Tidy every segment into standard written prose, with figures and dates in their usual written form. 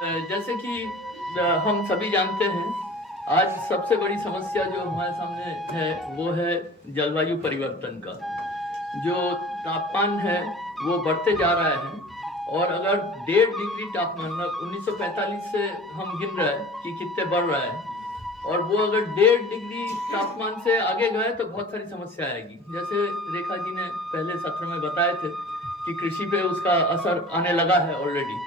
जैसे कि हम सभी जानते हैं, आज सबसे बड़ी समस्या जो हमारे सामने है वो है जलवायु परिवर्तन का। जो तापमान है वो बढ़ते जा रहा है, और अगर 1.5 डिग्री तापमान 1945 से हम गिन रहे हैं कि कितने बढ़ रहा है, और वो अगर 1.5 डिग्री तापमान से आगे गए तो बहुत सारी समस्या आएगी। जैसे रेखा जी ने पहले सत्र में बताए थे कि कृषि पे उसका असर आने लगा है ऑलरेडी।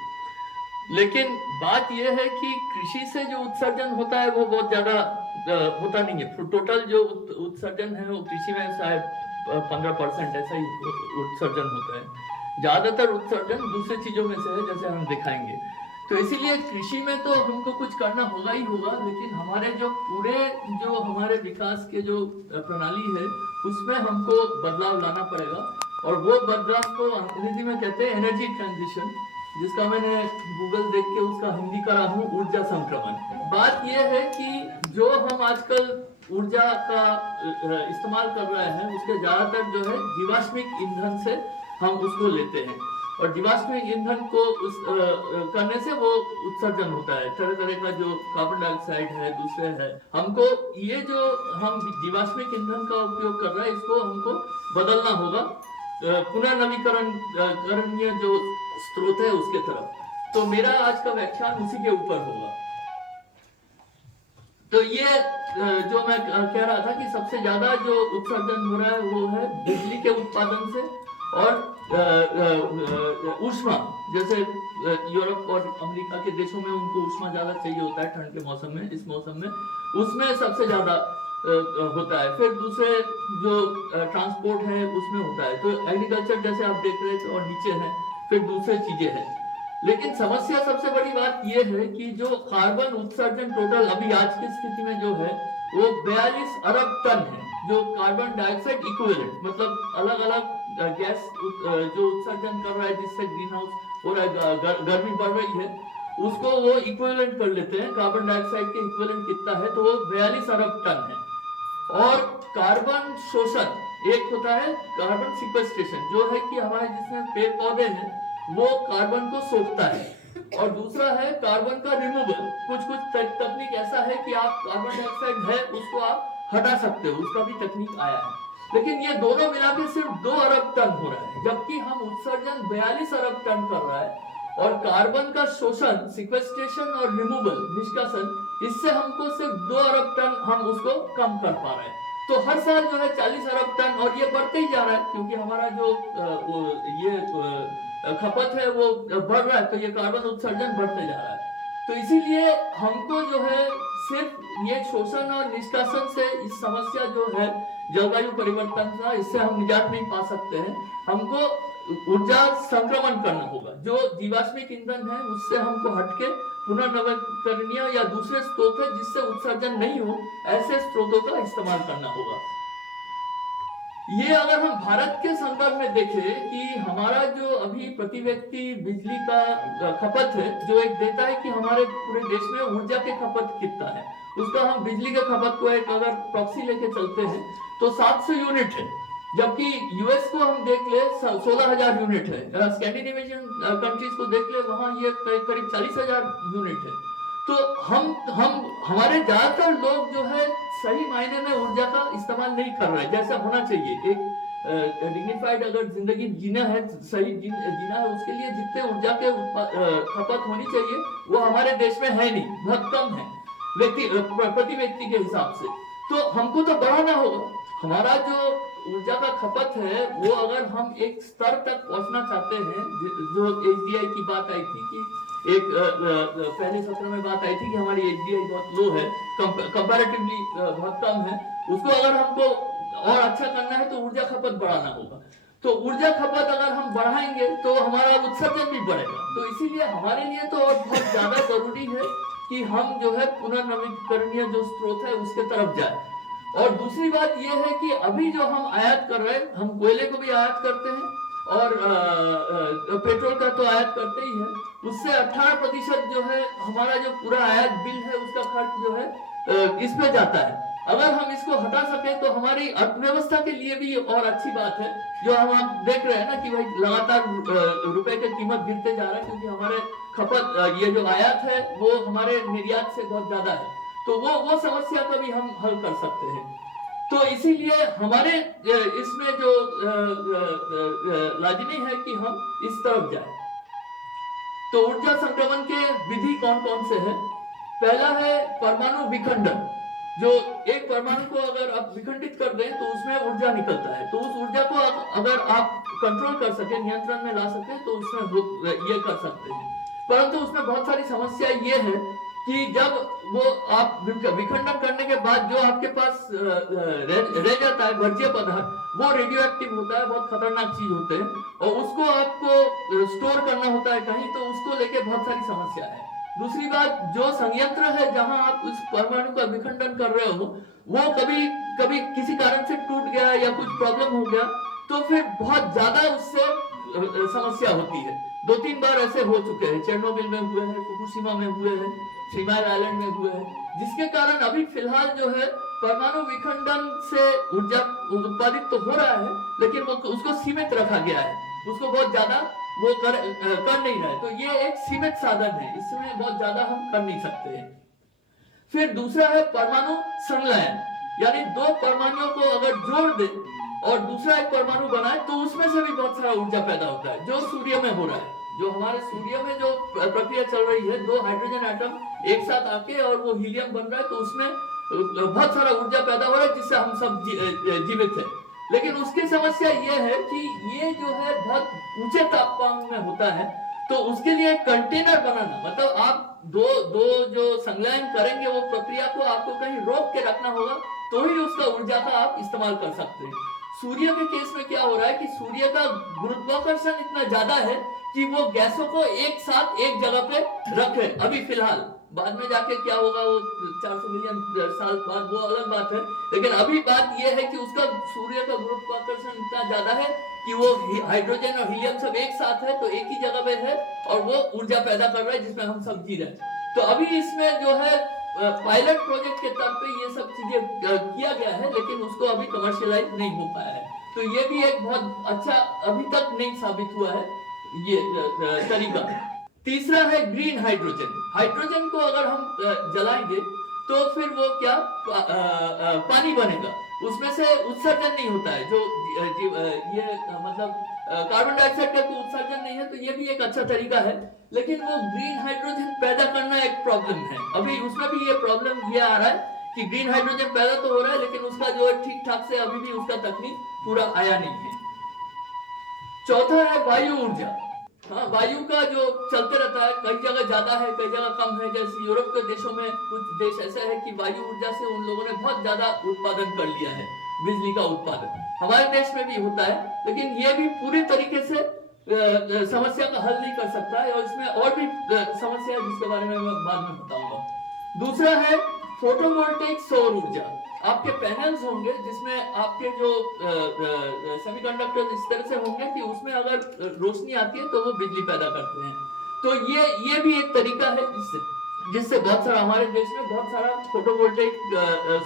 लेकिन बात यह है कि कृषि से जो उत्सर्जन होता है वो बहुत ज्यादा होता नहीं है। टोटल जो उत्सर्जन है वो कृषि में शायद 15% ऐसा ही उत्सर्जन होता है। ज्यादातर उत्सर्जन दूसरी चीजों में से है, जैसे हम दिखाएंगे। तो इसीलिए कृषि में तो हमको कुछ करना होगा ही होगा, लेकिन हमारे जो पूरे जो हमारे विकास के जो प्रणाली है उसमें हमको बदलाव लाना पड़ेगा। और वो बदलाव को अंग्रेजी में कहते हैं एनर्जी ट्रांजिशन, जिसका मैंने गूगल देख के उसका हिंदी करा हूँ ऊर्जा संक्रमण। बात यह है कि जो हम आजकल ऊर्जा का इस्तेमाल कर रहे हैं उसके ज्यादातर जो है जीवाश्मिक ईंधन से हम उसको लेते हैं, और जीवाश्मिक ईंधन को करने से वो उत्सर्जन होता है, तरह तरह का जो कार्बन डाइऑक्साइड है, दूसरे है। हमको ये जो हम जीवाश्मिक ईंधन का उपयोग कर रहे हैं इसको हमको बदलना होगा पुनर्नवीकरणीय जो स्रोत है उसके तरफ। तो मेरा आज का व्याख्यान उसी के ऊपर होगा। तो ये जो मैं कह रहा था कि सबसे ज्यादा जो उत्सर्जन हो रहा है वो है बिजली के उत्पादन से और ऊष्मा। जैसे यूरोप और अमेरिका के देशों में उनको ऊष्मा ज्यादा चाहिए होता है ठंड के मौसम में, इस मौसम में उसमें सबसे ज्यादा होता है। फिर दूसरे जो ट्रांसपोर्ट है उसमें होता है। तो एग्रीकल्चर जैसे आप देख रहे थे और नीचे है, फिर दूसरे चीजें हैं। लेकिन समस्या सबसे बड़ी बात यह है कि जो कार्बन उत्सर्जन टोटल अभी आज की स्थिति में जो है वो 42 अरब टन है, जो कार्बन डाइऑक्साइड इक्विवेलेंट, मतलब अलग अलग गैस जो उत्सर्जन कर रहा है जिससे ग्रीन हाउस हो रहा है, गर्मी बढ़ रही है, उसको वो इक्विवेलेंट कर लेते हैं। कार्बन डाइऑक्साइड के इक्विवेलेंट कितना है तो वो 42 अरब टन है। और कार्बन शोषण एक होता है, कार्बन सिक्वेस्ट्रेशन जो है कि हमारे जिसमें पेड़ पौधे हैं वो कार्बन को सोखता है, और दूसरा है कार्बन का रिमूवल। कुछ कुछ तकनीक ऐसा है कि आप कार्बन डाइऑक्साइड है उसको आप हटा सकते हो, उसका भी तकनीक आया है। लेकिन ये दोनों मिला के सिर्फ 2 अरब टन हो रहा है, जबकि हम उत्सर्जन 42 अरब टन कर रहा है। और कार्बन का शोषण, सिक्वेस्ट्रेशन और रिमूवल, निष्कासन, इससे हमको सिर्फ 2 अरब टन हम उसको कम कर पा रहे हैं। तो हर साल जो है 40 अरब टन, और ये बढ़ते ही जा रहा है क्योंकि हमारा जो खपत है वो बढ़ रहा है, तो ये कार्बन उत्सर्जन बढ़ते जा रहा है। तो इसीलिए हमको जो है सिर्फ ये शोषण और निष्कासन से इस समस्या जो है जलवायु परिवर्तन का, इससे हम निजात नहीं पा सकते हैं। हमको ऊर्जा संक्रमण करना होगा। जो जीवाश्मिक ईंधन है उससे हमको हटके पुनर्नवीकरणीय या दूसरे स्रोत है जिससे उत्सर्जन नहीं हो, ऐसे स्रोतों का इस्तेमाल करना होगा। ये अगर हम भारत के संदर्भ में देखें कि हमारा जो अभी प्रति व्यक्ति बिजली का खपत है, जो एक देता है कि हमारे पूरे देश में ऊर्जा के खपत कितना है, उसका हम बिजली के खपत को एक अगर प्रॉक्सी लेके चलते हैं तो 700 यूनिट है। जबकि यूएस को हम देख ले 16,000 यूनिट है। स्कैंडिनेवियन कंट्रीज को देख ले वहां ये करीब 40,000 यूनिट है। तो हमारे ज्यादातर लोग जो है सही मायने में ऊर्जा का इस्तेमाल नहीं कर रहे जैसा होना चाहिए। एक डिग्निफाइड अगर जिंदगी जीना है, सही जीना है, उसके लिए जितने ऊर्जा के खपत होनी चाहिए वो हमारे देश में है नहीं, बहुत कम है प्रति व्यक्ति के हिसाब से। तो हमको तो बढ़ाना होगा। हमारा जो ऊर्जा का खपत है वो अगर हम एक स्तर तक पहुंचना चाहते हैं, जो एचडीआई की बात आई थी कि एक पहले सत्र में बात आई थी कि हमारी एचडीआई बहुत लो है, कंपैरेटिवली बहुत कम है, उसको अगर हमको और अच्छा करना है तो ऊर्जा खपत बढ़ाना होगा। तो ऊर्जा खपत अगर हम बढ़ाएंगे तो हमारा उत्सर्जन भी बढ़ेगा। तो इसीलिए हमारे लिए तो और बहुत ज्यादा जरूरी है कि हम जो है पुनर्नवीकरणीय जो स्रोत है उसके तरफ जाए। और दूसरी बात यह है कि अभी जो हम आयात कर रहे हैं, हम कोयले को भी आयात करते हैं और पेट्रोल का तो आयात करते ही है। उससे 18% जो है हमारा जो पूरा आयात बिल है उसका खर्च जो है इस पे जाता है। अगर हम इसको हटा सके तो हमारी अर्थव्यवस्था के लिए भी और अच्छी बात है। जो हम आप देख रहे हैं ना कि भाई लगातार रुपए की कीमत गिरते जा रहा है, क्योंकि हमारे खपत ये जो आयात है वो हमारे निर्यात से बहुत ज्यादा है, तो वो समस्या को भी हम हल कर सकते हैं। तो इसीलिए हमारे इसमें जो लाजिमी है कि हम इस तरफ जाए। तो ऊर्जा संक्रमण के विधि कौन कौन से हैं? पहला है परमाणु विखंडन। जो एक परमाणु को अगर आप विखंडित कर दें तो उसमें ऊर्जा निकलता है, तो उस ऊर्जा को अगर आप कंट्रोल कर सके, नियंत्रण में ला सके, तो उसमें ये कर सकते हैं। परंतु उसमें बहुत सारी समस्या ये है कि जब वो आप विखंडन करने के बाद जो आपके पास रह जाता है वर्ज्य पदार्थ, वो रेडियो एक्टिव होता है, बहुत खतरनाक चीज होते हैं, और उसको आपको स्टोर करना होता है कहीं, तो उसको लेके बहुत सारी समस्या है। दूसरी बात, जो संयंत्र है जहां आप उस परमाणु का विखंडन कर रहे हो, वो कभी कभी किसी कारण से टूट गया या कुछ प्रॉब्लम हो गया, तो फिर बहुत ज्यादा उससे समस्या होती है। 2-3 बार ऐसे हो चुके हैं, चेरनोबिल में हुए हैं, फुकुशिमा में हुए हैं, थ्री माइल आइलैंड में हुए हैं, जिसके कारण अभी फिलहाल जो है परमाणु विखंडन से ऊर्जा उत्पादित तो हो रहा है, लेकिन वो उसको सीमित रखा गया है, उसको बहुत ज्यादा वो कर नहीं रहे। तो ये एक सीमित साधन है, इसमें बहुत ज्यादा हम कर नहीं सकते हैं। फिर दूसरा है परमाणु संलयन, यानी 2 परमाणुओं को अगर जोड़ दे और दूसरा एक परमाणु बनाए, तो उसमें से भी बहुत सारा ऊर्जा पैदा होता है, जो सूर्य में हो रहा है। जो हमारे सूर्य में जो प्रक्रिया चल रही है, 2 हाइड्रोजन एटम एक साथ आके और वो हीलियम बन रहा है, तो उसमें बहुत सारा ऊर्जा पैदा हो रहा है, जिससे हम सब जीवित है। लेकिन उसकी समस्या ये है कि ये जो है बहुत ऊंचे तापमान में होता है, तो उसके लिए कंटेनर बनाना, मतलब आप दो जो संलयन करेंगे, वो प्रक्रिया को आपको कहीं रोक के रखना होगा, तो ही उसका ऊर्जा का आप इस्तेमाल कर सकते हैं। सूर्य के केस में क्या हो रहा है कि सूर्य का गुरुत्वाकर्षण इतना ज्यादा है कि वो गैसों को एक साथ एक जगह पे रखे अभी फिलहाल। बाद में जाके क्या होगा वो 400 मिलियन साल बाद, वो अलग बात है। लेकिन अभी बात ये है कि उसका सूर्य का गुरुत्वाकर्षण इतना ज्यादा है कि वो हाइड्रोजन और हीलियम सब एक साथ है, तो एक ही जगह पे है, और वो ऊर्जा पैदा कर रहा है जिसमें हम सब जी रहे हैं। तो अभी इसमें जो है पायलट प्रोजेक्ट के तौर पे ये सब चीजें किया गया है, लेकिन उसको अभी कमर्शियलाइज नहीं हो पाया है। तो ये भी एक बहुत अच्छा अभी तक नहीं साबित हुआ है ये तरीका। तीसरा है ग्रीन हाइड्रोजन। हाइड्रोजन को अगर हम जलाएंगे तो फिर वो क्या पानी बनेगा, उसमें से उत्सर्जन नहीं होता है, जो ये मतलब कार्बन डाइऑक्साइड का कोई उत्सर्जन नहीं है, तो ये भी एक अच्छा तरीका है। लेकिन वो ग्रीन हाइड्रोजन पैदा करना एक प्रॉब्लम है, अभी उसमें भी ये प्रॉब्लम ये आ रहा है कि ग्रीन हाइड्रोजन पैदा तो हो रहा है, लेकिन उसका जो है ठीक ठाक से अभी भी उसका तकनीक पूरा आया नहीं है। चौथा है वायु ऊर्जा। हाँ, वायु का जो चलते रहता है, कई जगह ज्यादा है, कई जगह कम है। जैसे यूरोप के देशों में कुछ देश ऐसे है कि वायु ऊर्जा से उन लोगों ने बहुत ज्यादा उत्पादन कर लिया है, बिजली का उत्पादन। हमारे देश में भी होता है, लेकिन ये भी पूरी तरीके से समस्या का हल नहीं कर सकता है, और इसमें और भी समस्या है जिसके बारे में मैं बाद में बताऊंगा। दूसरा है फोटोवोल्टेइक सौर ऊर्जा। आपके पैनल्स होंगे जिसमें आपके जो सेमीकंडक्टर इस तरह से होंगे कि उसमें अगर रोशनी आती है तो वो बिजली पैदा करते हैं। तो ये भी एक तरीका है जिससे बहुत सारा हमारे देश में बहुत सारा फोटोवोल्टेइक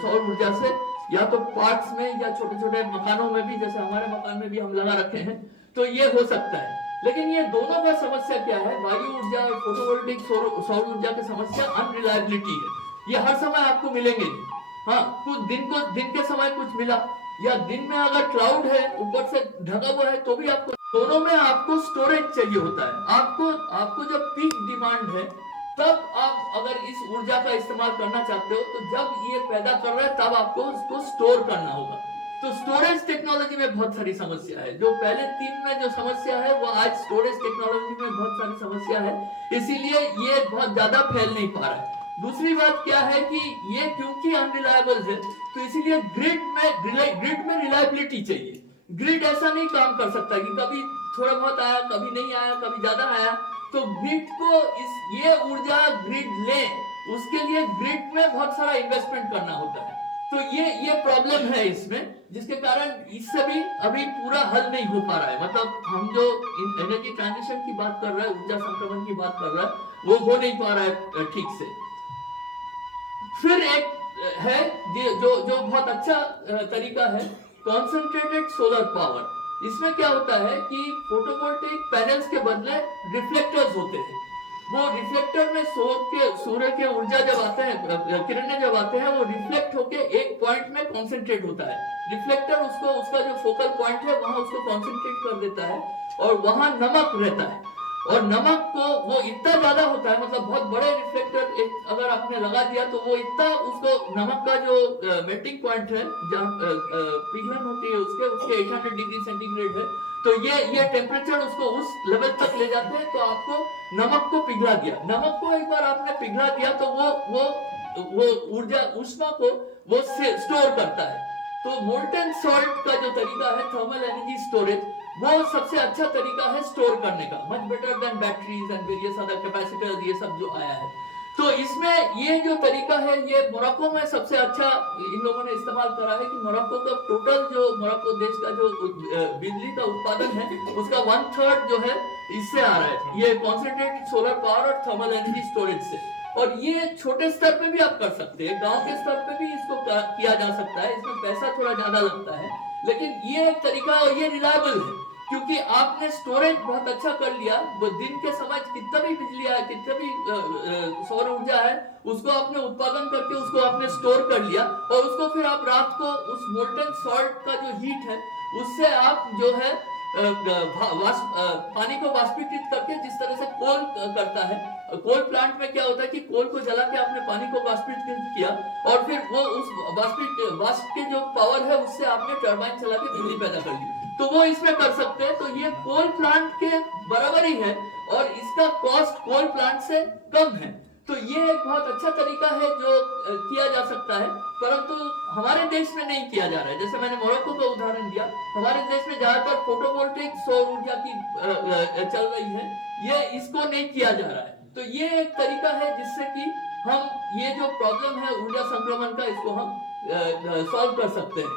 सौर ऊर्जा से, या तो पार्क्स में या छोटे छोटे मकानों में भी, जैसे हमारे मकान में भी हम लगा रखे हैं, तो ये हो सकता है। लेकिन ये दोनों का समस्या क्या है, वायु ऊर्जा और फोटोवोल्टेइक सौर ऊर्जा की समस्या अनरिलायबिलिटी है। ये हर समय आपको मिलेंगे नहीं। हाँ, कुछ दिन के समय कुछ मिला, या दिन में अगर क्लाउड है ऊपर से ढका हुआ है, तो भी आपको, दोनों में आपको स्टोरेज चाहिए होता है। आपको जब पीक डिमांड है, तब आप अगर इस ऊर्जा का इस्तेमाल करना चाहते हो, तो जब ये पैदा कर रहा है तब आपको उसको स्टोर करना होगा। तो स्टोरेज टेक्नोलॉजी में बहुत सारी समस्या है। जो पहले 3 में जो समस्या है, वो आज स्टोरेज टेक्नोलॉजी में बहुत सारी समस्या है, इसीलिए ये बहुत ज्यादा फैल नहीं पा रहा है। दूसरी बात क्या है कि ये क्योंकि अनरिलायबल है, तो इसीलिए ग्रिड में रिलायबिलिटी चाहिए। ग्रिड ऐसा नहीं काम कर सकता कि कभी थोड़ा बहुत आया, कभी नहीं आया, कभी ज्यादा आया। तो ग्रिड को ये ऊर्जा ग्रिड ले, उसके लिए ग्रिड में बहुत सारा इन्वेस्टमेंट करना होता है। तो ये प्रॉब्लम है इसमें, जिसके कारण इससे भी अभी पूरा हल नहीं हो पा रहा है। मतलब हम जो एनर्जी ट्रांजिशन की बात कर रहे हैं, ऊर्जा संक्रमण की बात कर रहे हैं, वो हो नहीं पा रहा है ठीक से। फिर एक है जो जो बहुत अच्छा तरीका है, कॉन्सेंट्रेटेड सोलर पावर। इसमें क्या होता है कि फोटोवोल्टेइक पैनल्स के बदले रिफ्लेक्टर्स होते हैं। वो रिफ्लेक्टर में सूर्य के ऊर्जा जब आते हैं, किरणें जब आते हैं, वो रिफ्लेक्ट होके एक पॉइंट में कॉन्सेंट्रेट होता है। रिफ्लेक्टर उसको, उसका जो फोकल पॉइंट है वहां उसको कॉन्सेंट्रेट कर देता है और वहां नमक रहता है। और नमक को वो इतना ज्यादा होता है, मतलब बहुत बड़े रिफ्लेक्टर एक अगर आपने लगा दिया तो वो इतना, उसको नमक का जो मेल्टिंग पॉइंट है जहाँ पिघलन होती है उसके 800 डिग्री सेंटीग्रेड है, तो ये टेम्परेचर उसको उस लेवल तक ले जाते हैं। तो आपको नमक को पिघला दिया, नमक को एक बार आपने पिघला दिया तो वो ऊर्जा, ऊष्मा को वो स्टोर करता है। तो मोल्टन सॉल्ट का जो तरीका है थर्मल एनर्जी स्टोरेज, वो सबसे अच्छा तरीका है स्टोर करने का, much better than batteries and various other capacitors, ये सब जो आया है। तो इसमें ये जो तरीका है ये मोरक्को में सबसे अच्छा इन लोगों ने इस्तेमाल करा है कि मोरक्को का टोटल जो मोरक्को देश का जो बिजली का उत्पादन है उसका 1/3 जो है इससे आ रहा है, ये कॉन्सेंट्रेटेड सोलर पावर और थर्मल एनर्जी स्टोरेज से। और ये छोटे स्तर पे भी आप कर सकते हैं, गांव के स्तर पे भी इसको किया जा सकता है। इसमें पैसा थोड़ा ज्यादा लगता है, लेकिन ये एक तरीका और ये रिलायबल है, क्योंकि आपने स्टोरेज बहुत अच्छा कर लिया। वो दिन के समय कितना भी बिजली है, कितना भी सौर ऊर्जा है, उसको आपने उत्पादन करके उसको आपने स्टोर कर लिया और उसको फिर आप रात को उस मोल्टन सॉल्ट का जो हीट है उससे आप जो है पानी को वाष्पीकृत करके, जिस तरह से कोल करता है, कोल प्लांट में क्या होता है कि कोल को जला के आपने पानी को वाष्पीकृत किया और फिर वो उस वाष्प के जो पावर है उससे आपने टरबाइन चला के बिजली पैदा कर ली, तो वो इसमें कर सकते हैं। तो ये कोल प्लांट के बराबर ही है और इसका कॉस्ट कोल प्लांट से कम है। तो ये एक बहुत अच्छा तरीका है जो किया जा सकता है, परंतु हमारे देश में नहीं किया जा रहा है। जैसे मैंने मोरक्को का उदाहरण दिया, हमारे देश में ज्यादातर फोटोवोल्टेइक सौर ऊर्जा की चल रही है, ये इसको नहीं किया जा रहा है। तो ये एक तरीका है जिससे कि हम ये जो प्रॉब्लम है ऊर्जा संक्रमण का, इसको हम सॉल्व कर सकते हैं।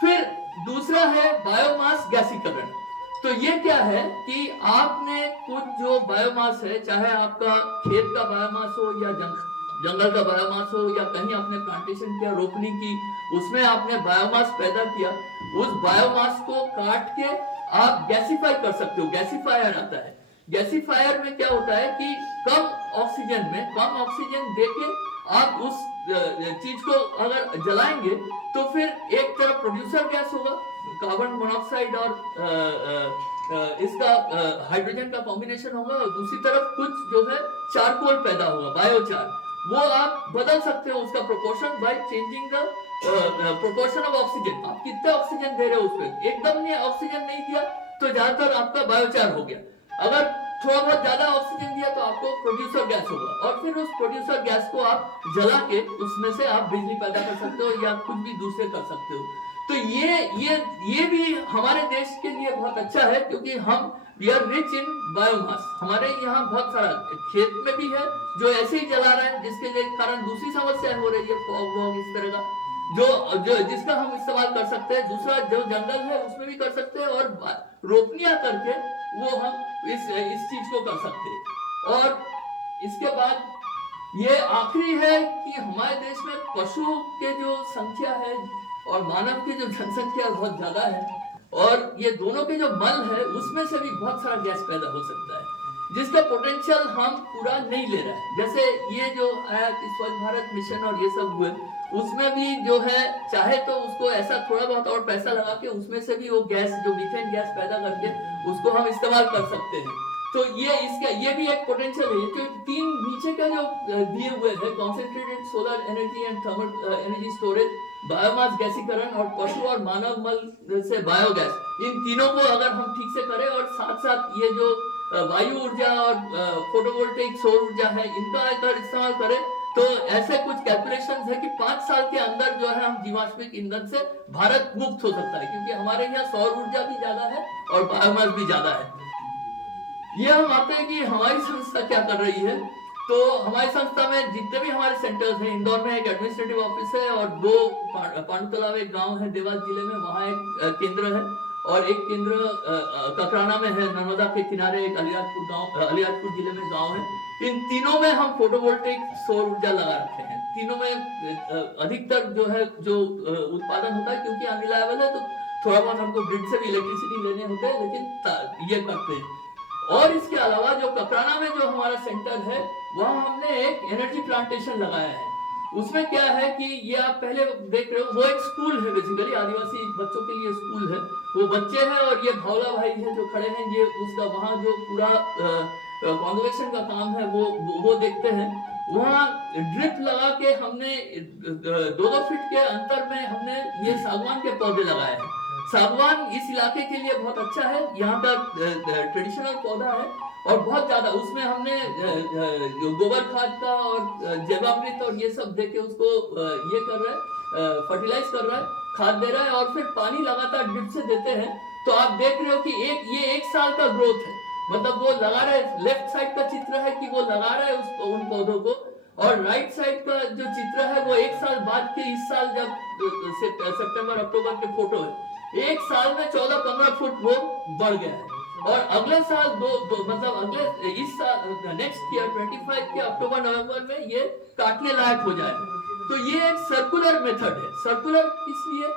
फिर दूसरा है बायोमास गैसीकरण। तो ये क्या है कि आपने कुछ जो बायोमास है, चाहे आपका खेत का बायोमास हो या जंगल का बायोमास हो या कहीं आपने प्लांटेशन किया, रोपनी की, उसमें आपने बायोमास पैदा किया, उस बायोमास को काट के आप गैसीफाई कर सकते हो। गैसीफायर आता है। गैसीफायर में क्या होता है कि कम ऑक्सीजन देके आप उस चीज को अगर जलाएंगे तो फिर एक तरफ प्रोड्यूसर गैस होगा, कार्बन मोनोऑक्साइड और इसका हाइड्रोजन का कॉम्बिनेशन होगा, और दूसरी तरफ कुछ जो है चारकोल पैदा होगा, बायोचार। वो आप बदल सकते हो उसका proportion by changing the proportion of oxygen. आप कितना ऑक्सीजन दे रहे हो उसमें, एकदम ने ऑक्सीजन नहीं दिया तो ज्यादातर आपका बायोचार हो गया। अगर थोड़ा बहुत ज्यादा ऑक्सीजन दिया तो आपको प्रोड्यूसर गैस होगा, और फिर उस प्रोड्यूसर गैस को आप जला के उसमें से आप बिजली पैदा कर सकते हो या कुछ भी दूसरे कर सकते हो। तो ये भी हमारे देश के लिए बहुत अच्छा है, क्योंकि हम we are rich in biomass. हमारे यहाँ बहुत सारा खेत में भी है जो ऐसे ही जला रहे हैं, जिसके कारण दूसरी समस्या हो रही है, फॉग वॉग इस तरह का, जो जिसका हम इस्तेमाल कर सकते हैं। दूसरा जो जंगल है उसमें भी कर सकते हैं, और रोपनियां करके वो हम इस चीज को कर सकते हैं। और इसके बाद ये आखिरी है कि हमारे देश में पशु के जो संख्या है और मानव की जो जनसंख्या बहुत ज्यादा है, और ये दोनों के जो मल है उसमें से भी बहुत सारा गैस पैदा हो सकता है, जिसका पोटेंशियल हम पूरा नहीं ले रहे हैं। जैसे ये जो आया कि स्वच्छ भारत मिशन और ये सब हुए, उसमें भी जो है चाहे तो उसको ऐसा थोड़ा बहुत और पैसा लगा के उसमें से भी वो गैस, जो मीथेन गैस पैदा करके उसको हम इस्तेमाल कर सकते हैं। तो ये भी एक पोटेंशियल है। तो तीन नीचे का जो दिए हुए है, concentrated solar energy and thermal energy storage, biomass गैसीकरण और पशु और मानव मल से बायोगैस, इन तीनों को अगर हम ठीक से करें और साथ साथ ये जो वायु ऊर्जा और फोटोवोल्टेइक सौर ऊर्जा है, इनका अगर इस्तेमाल करें तो ऐसे कुछ कैलकुलेशंस है कि 5 साल के अंदर जो है हम जीवाश्मिक ईंधन से भारत मुक्त हो सकता है, क्योंकि हमारे यहाँ सौर ऊर्जा भी ज्यादा है और बायोमास भी ज्यादा है। ये हम आते हैं कि हमारी संस्था क्या कर रही है। तो हमारी संस्था में जितने भी हमारे सेंटर्स हैं, इंदौर में एक एडमिनिस्ट्रेटिव ऑफिस है और 2 पांडुतलाव एक गांव है देवास जिले में, वहाँ एक केंद्र है, और एक केंद्र ककराना में है, नर्मदा के किनारे एक अलियादपुर जिले में गांव है। इन तीनों में हम फोटोवोल्टेइक सौर ऊर्जा लगा रखे हैं। तीनों में अधिकतर जो है जो उत्पादन होता है, क्योंकि अनरिलायबल है तो थोड़ा बहुत हमको ग्रिड से भी इलेक्ट्रिसिटी लेने होते हैं, लेकिन ये करते हैं। और इसके अलावा जो कपराना में जो हमारा सेंटर है वहाँ हमने एक एनर्जी प्लांटेशन लगाया है। उसमें क्या है कि ये आप पहले देख रहे हो, वो एक स्कूल है, बेसिकली आदिवासी बच्चों के लिए स्कूल है। वो बच्चे हैं और ये भावला भाई हैं जो खड़े हैं, ये उसका वहाँ जो पूरा कॉन्जर्वेशन का काम है वो देखते हैं। वहाँ ड्रिप लगा के हमने 2-2 फीट के अंतर में हमने ये सागवान के पौधे लगाए हैं। सागवान इस इलाके के लिए बहुत अच्छा है, यहाँ का ट्रेडिशनल पौधा है और बहुत ज्यादा उसमें हमने गोबर खाद का और जैवामृत और ये सब देके उसको ये कर रहा है, फर्टिलाइज कर रहा है, खाद दे रहा है और फिर पानी लगातार ड्रिप से देते हैं। तो आप देख रहे हो कि ये 1 साल का ग्रोथ है, मतलब वो लगा रहा है। लेफ्ट साइड का चित्र है कि वो लगा रहा है उन पौधों को, और राइट साइड का जो चित्र है वो 1 साल बाद के, इस साल जब सितंबर अक्टूबर के फोटो है, 1 साल में 14-15 फुट वो बढ़ गया है। और अगले साल मतलब अगले इस साल नेक्स्ट ईयर 25 के अक्टूबर नवंबर में ये काटने लायक हो जाएगा। तो ये एक सर्कुलर मेथड है। सर्कुलर इसलिए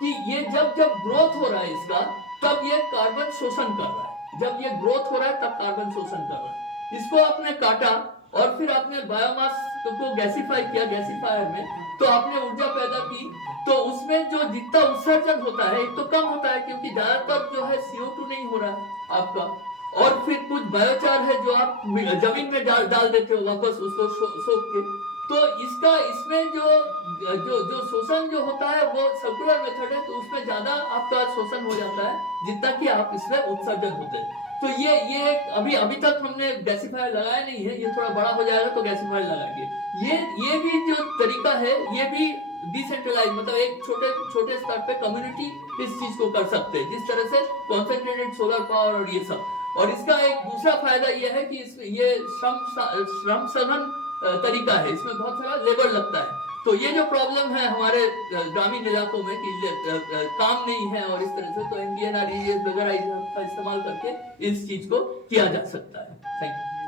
कि ये जब ग्रोथ हो रहा है इसका, तब ये कार्बन शोषण कर रहा है। जब ये ग्रोथ हो रहा है तब कार्बन शोषण कर रहा है। इसको आपने काटा और फिर आपने बायोमास को गैसिफाई किया गैसिफायर में, तो आपने ऊर्जा पैदा की। तो उसमें जो जितना उत्सर्जन होता है एक तो कम होता है, क्योंकि ज्यादातर जो है CO2 नहीं हो रहा है आपका, और फिर कुछ बायोचार है जो आप जमीन में डाल देते हो वापस उसको सोख के। तो इसमें जो शोषण जो होता है वो सर्कुलर मेथड है, तो उसमें ज्यादा आपका शोषण हो जाता है जितना कि आप इसमें उत्सर्जन होते हैं। तो ये अभी तक हमने गैसिफायर लगाया नहीं है, ये थोड़ा बड़ा हो जाएगा तो गैसिफायर लगाएंगे। ये भी जो तरीका है ये भी डिसेंट्रलाइज, मतलब एक छोटे स्तर पे कम्युनिटी इस चीज को कर सकते हैं, जिस तरह से कॉन्सेंट्रेटेड सोलर पावर और ये सब। और इसका एक दूसरा फायदा ये है कि इसमें ये श्रम सघन तरीका है, इसमें बहुत सारा लेबर लगता है। तो ये जो प्रॉब्लम है हमारे ग्रामीण इलाकों में कि काम नहीं है और इस तरह से, तो NDNREGA वगैरह का इस्तेमाल करके इस चीज को किया जा सकता है। Thank you.